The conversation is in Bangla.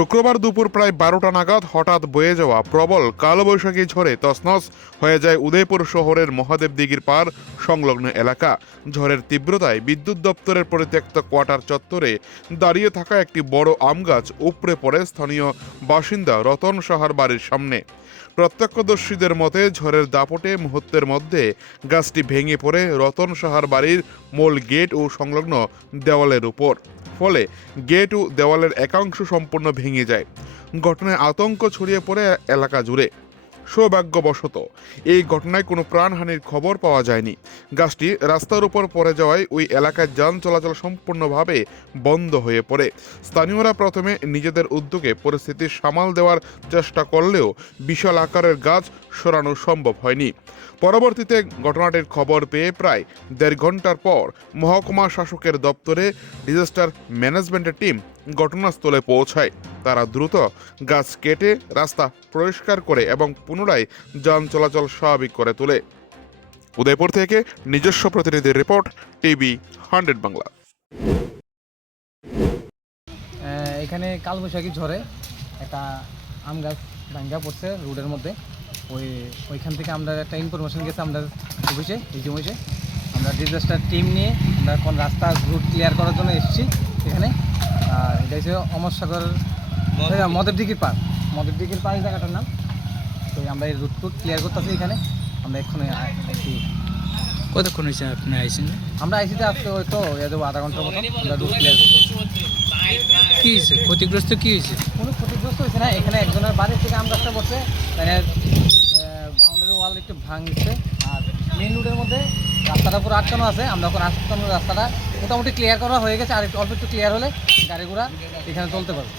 শুক্রবার দুপুর প্রায় 12টা নাগাদ হঠাৎ বয়ে যাওয়া প্রবল কালবৈশাখী ঝড়ে তছনছ হয়ে যায় উদয়পুর শহরের মহাদেব দিঘির পার সংলগ্ন এলাকা। ঝড়ের তীব্রতায় বিদ্যুৎ দপ্তরের পরিত্যক্ত কোয়ার্টার চত্বরে দাঁড়িয়ে থাকা একটি বড় আম গাছ উপড়ে পড়ে স্থানীয় বাসিন্দা রতন সাহার বাড়ির সামনে। প্রত্যক্ষদর্শীদের মতে ঝড়ের দাপটে মুহূর্তের মধ্যে গাছটি ভেঙে পড়ে রতন সাহার বাড়ির মূল গেট ও সংলগ্ন দেওয়ালের উপর। ফলে গেট ও দেওয়ালের একাংশ সম্পূর্ণ ভেঙে যায়। ঘটনায় আতঙ্ক ছড়িয়ে পড়ে এলাকা জুড়ে। সৌভাগ্যবশত এই ঘটনায় কোনো প্রাণহানির খবর পাওয়া যায়নি। গাছটি রাস্তার উপর পড়ে যাওয়ায় ওই এলাকায় যান চলাচল সম্পূর্ণভাবে বন্ধ হয়ে পড়ে। স্থানীয়রা প্রথমে নিজেদের উদ্যোগে পরিস্থিতি সামাল দেওয়ার চেষ্টা করলেও বিশাল আকারের গাছ সরানো সম্ভব হয়নি। পরবর্তীতে ঘটনাটির খবর পেয়ে প্রায় 1.5 ঘন্টার পর মহকুমা শাসকের দপ্তরে ডিজাস্টার ম্যানেজমেন্টের টিম ঘটনাস্থলে পৌঁছায়। তারা দ্রুত গাছ কেটে রাস্তা পরিষ্কার করে এবং পুনরায় যান চলাচল স্বাভাবিক করে তোলে। উদয়পুর থেকে নিজস্ব প্রতিনিধির রিপোর্ট, টিভি 100 বাংলা। এখানে কালবৈশাখী ঝড়ে একটা আম গাছ ভাঙ্গা পড়ছে রোডের মধ্যে। ওইখান থেকে আমরা একটা ইনফরমেশন গেছে আমরা অফিসে আমরা ডিজাস্টার টিম নিয়ে আমরা এখন রাস্তা রুট ক্লিয়ার করার জন্য এসেছি এখানে। আর এটা হচ্ছে অমর সাগর মদের দিঘির পার এই জায়গাটার নাম। তো আমরা এই রুট ক্লিয়ার করতেছি এখানে। আমরা এক্ষুনি কতক্ষণ হয়েছে আপনি আইসেন? আমরা আইসিতে আসতে হয়তো আধা ঘন্টার মতো আমরা রুট ক্লিয়ার করছি। কি হয়েছে? ক্ষতিগ্রস্ত কি হয়েছে? কোনো ক্ষতিগ্রস্ত হয়েছে না। এখানে একজনের বাড়ির থেকে আম গাছটা বসে মানে বাউন্ডারি ওয়াল একটু ভাঙছে। আর মেন রোডের মধ্যে রাস্তাটা পুরো আটকানো আছে। আমরা এখন আটকানো রাস্তাটা মোটামুটি ক্লিয়ার করা হয়ে গেছে। আর একটু অল্প একটু ক্লিয়ার হলে গাড়ি ঘোড়া এখানে চলতে পারবে।